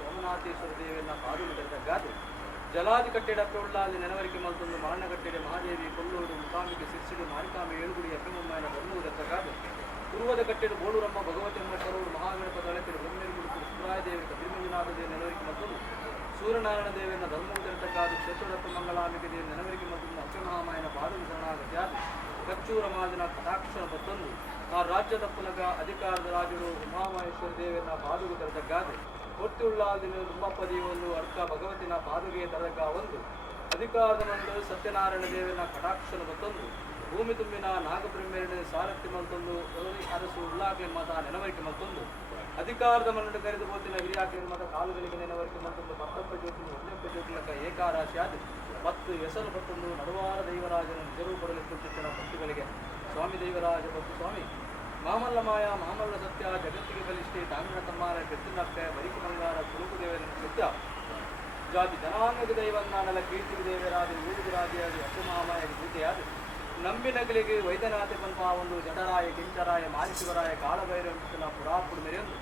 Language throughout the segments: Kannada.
ಸೋಮನಾಥೇಶ್ವರ ದೇವಿಯನ್ನ ಪಾದುಲು ತೆರೆದಗಾದೆ ಜಲಾದಿ ಕಟ್ಟೆಡ ಉಳ್ಳಾದಿ ನೆನವರಿಕೆ ಮಲ್ತೊಂದು ಮರಣ ಕಟ್ಟೆಡೆ ಮಹಾದೇವಿ ಕೊಲ್ಲೂರು ಮುಕಾಮಿಗೆ ಸಿರ್ಸಿಡು ಮಾರಿಕಾಮಿ ಏಳುಗುಡಿ ಅಪ್ಪಿಮಮ್ಮನ ಧರ್ಮವು ತೆರೆದಗಾದೆ ಪೂರ್ವದ ಕಟ್ಟೆಡು ಬೋಳೂರಮ್ಮ ಭಗವತಿಯಮ್ಮ ಕರೂರು ಮಹಾಗಣಪ ದಳಕೆಡು ಬ್ರಹ್ಮೇರುಗುಡುಕು ಸುಬ್ರಾಯ ದೇವಿ ಕಪಿಮಂಜುನಾಥ ದೇವಿ ನೆನವರಿಕೆ ಮತ್ತೊಂದು ಸೂರ್ಯನಾರಾಯಣ ದೇವಿಯನ್ನ ಧರ್ಮವು ತೆರೆದಗಾದು ಕ್ಷೇತ್ರದತ್ತ ಮಂಗಳಾಂಬಿಕೆ ದೇವಿ ನೆನವರಿಕೆ ಮತ್ತೊಂದು ಅಕ್ಷಮಹಾಮಾಯನ ಪಾದವು ಶರಣಾಗತ್ಯಾದಿ ಕಚ್ಚೂರ ಮಾದಿನ ಕಟಾಕ್ಷರ ಮತ್ತೊಂದು ಆ ರಾಜ್ಯದ ಪುನಗ ಅಧಿಕಾರದ ರಾಜರು ಉಮಾಮಹೇಶ್ವರ ದೇವಿಯನ್ನ ಪಾದುಗೆ ತೆರೆದಗಾದೆ ಒತ್ತಿ ಉಳ್ಳಾದಿನ ದುಮ್ಮಪ್ಪ ದೇವೊಂದು ಅರ್ಕ ಭಗವತಿನ ಪಾದುಗೆ ತೆರೆದಗ ಒಂದು ಅಧಿಕಾರದ ಮಂಡಳು ಸತ್ಯನಾರಾಯಣ ದೇವಿಯನ್ನ ಕಟಾಕ್ಷರ ಮತ್ತೊಂದು ಭೂಮಿ ತುಂಬಿನ ನಾಗಬ್ರಹ್ಮೇರಣ ಸಾರಥಿ ಮತ್ತೊಂದು ಅರಸು ಉಳ್ಳಾಕೆ ಮತ ನೆನವರಿಕೆ ಮತ್ತೊಂದು ಅಧಿಕಾರದ ಮನ್ನಡು ಕರೆದು ಬೋತಿನ ಹಿರಿಯಾಕೆ ಮತ ಕಾಲುಗಳಿಗೆ ನೆನವರಿಕೆ ಮತ್ತೊಂದು ಮತ್ತಪ್ಪ ಜ್ಯೋತಿ ಒಂದಪ್ಪ ಜ್ಯೋತಿಲಕ ಏಕಾರಾಶಿಯಾದ ಮತ್ತು ಹೆಸರು ಮತ್ತೊಂದು ನಡುವಾರ ದೈವರಾಜನ ನಿಜರೂ ಕೊಡಲಿಕ್ಕೆ ಚಿತ್ತನ ಭಕ್ತಿಗಳಿಗೆ ಸ್ವಾಮಿ ದೈವರಾಜ ಬಬ್ಬುಸ್ವಾಮಿ ಮಾಮಲ್ಲ ಮಾಯ ಮಾಮಲ್ಲ ಸತ್ಯ ಜಗತ್ತಿಗೆ ಬಲಿಷ್ಠೆ ತಾಮಿನ ತಮ್ಮಾರ ಕೆತ್ತಿನಕ್ಕೆ ಬರಿಕು ಬಂಗಾರ ಕುರುಕು ದೇವರ ಸತ್ಯ ಜಾತಿ ಜನಾಂಗದ ದೈವನ್ನಾನಲ ಕೀರ್ತಿಗೆ ದೇವರಾದ ಊರಿಗೆ ರಾಜಿಯಾಗಿ ಅಕ್ಷಮಹಾಮಾಯ ಗೀತೆಯಾದ ನಂಬಿನಗಳಿಗೆ ವೈದ್ಯನಾಥೆ ಪಂಪ ಒಂದು ಜಟರಾಯ ಕಿಂಚರಾಯ ಮಾಲಿಶಿವರಾಯ ಕಾಳಭೈರವಿನ ಪುರಾಪುಡು ಮೆರೆಯೊಂದು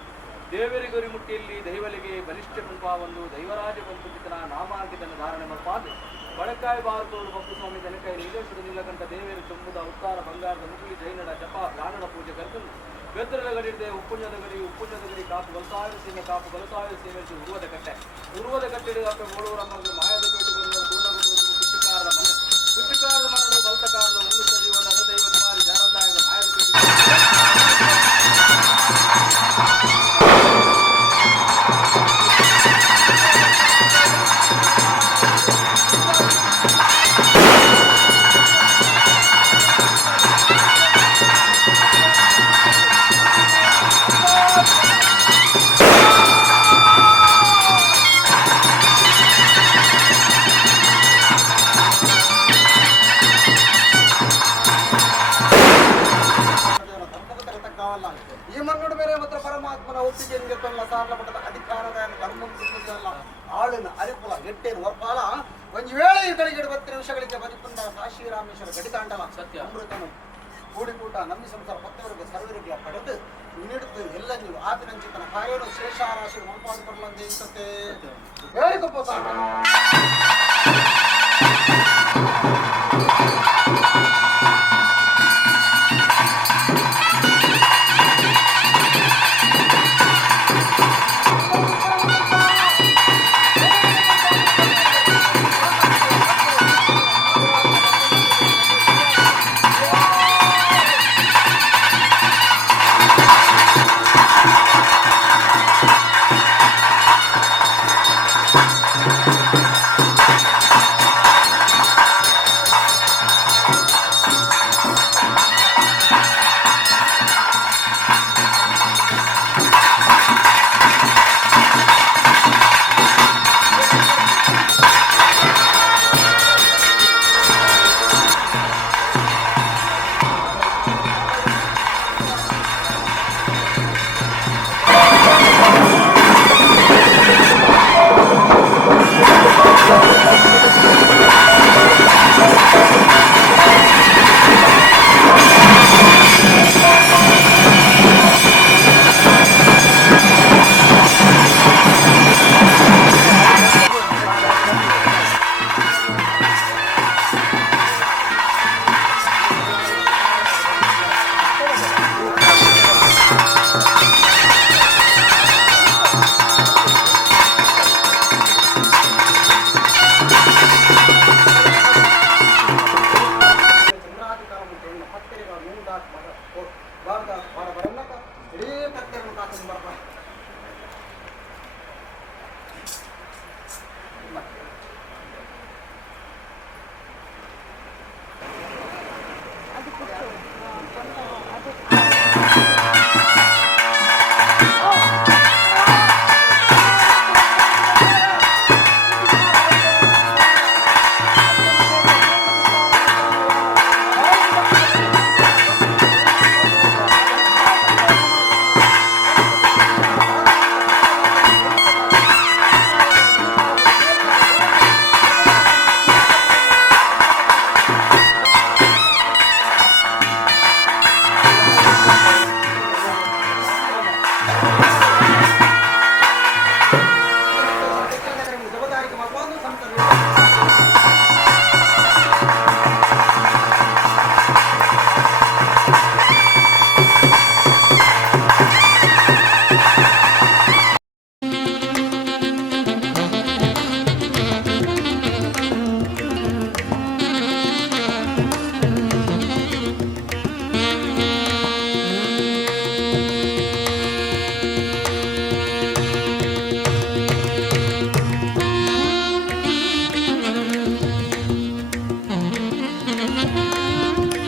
ದೇವರಿಗುರಿ ಮುಟ್ಟಿಯಲ್ಲಿ ದೈವಲಿಗೆ ಬಲಿಷ್ಠ ಪಂಪ ಒಂದು ದೈವರಾಜ ಪಂಪುಚಿತನ ನಾಮಾಂಕಿತನ ಧಾರಣೆ ಮಲ್ಪಾದೆ ಬಳಕಾಯಿ ಬಾರತೋಡು ಬಬ್ಬುಸ್ವಾಮಿ ದನಕೈ ನೀಲೇಶ್ವರ ನೀಲಕಂಠ ದೇವೇರು ತುಂಬುದ ಉತ್ತಾರ ಬಂಗಾರದ ಮುಗುಳಿ ಜೈನಡ ಜಪ ಪ್ರಾಣದ ಪೂಜೆ ಕರ್ತನು ಗದ್ದರದ ಗಡಿದೆ ಉಪ್ಪುಂಜದ ಗಡಿ ಕಾಪು ಗಲಸಾವಿ ಸೀಮೆ ಕಾಪು ಗಲಸಾವಿ ಸೀಮೆ ಉರುವದ ಕಟ್ಟೆಡು ಅಪ್ಪ ಬೋಳೂರಮ್ಮಗೆ ಮಾಯದ ಪೇಟು ಬಂದ ಕುಚ್ಚಿಕಾರದ ಮನೆ ಕುಚ್ಚಿಕಾರದ ಮನೆ ಬಲ್ತಕಾರದ ಉನ್ನುತ್ತ ಜೀವನ ದೈವ ಕುಮಾರಿ ಜಾನದಾಯಕ ಮಾಯದ ಪೇಟು ಈ ಮನ್ನಡು ಬೇರೆ ಮಾತ್ರ ಪರಮಾತ್ಮನ ಒಪ್ಪಿಗೆ ಸಾರಲ ಪಟ್ಟದ ಅಧಿಕಾರದ ಧರ್ಮ ಆಳಿನ ಅರಿಪುಲ ಗೆಟ್ಟೇನು ಒಪ್ಪಾಲ ಒಂದು ವೇಳೆ ಈ ಕಡೆಗೆ 20 ನಿಮಿಷಗಳಿಗೆ ಬದುಕುಂಡ ಕಾಶಿ ರಾಮೇಶ್ವರ ಗಡಿತಾಂಡಲ ಸತ್ಯ ಅಮೃತನು ಕೂಡಿಕೂಟ ನಮ್ಮಿ ಸಂಸಾರ ಪತ್ತವರಿಗೆ ಸರ್ವರಿಗೆ ಪಡೆದು ನೀಡುತ್ತೆ ಎಲ್ಲ ನೀವು ಆದಿನಂಚಿತನ ಕಾರ್ಯನು ಶೇಷಾರಾಶಿ ಮಲ್ಪಾಡು ಬರಲಂತೆ ಇರ್ತತೆ ಹೇಳಿ ಗೊಪ್ಪ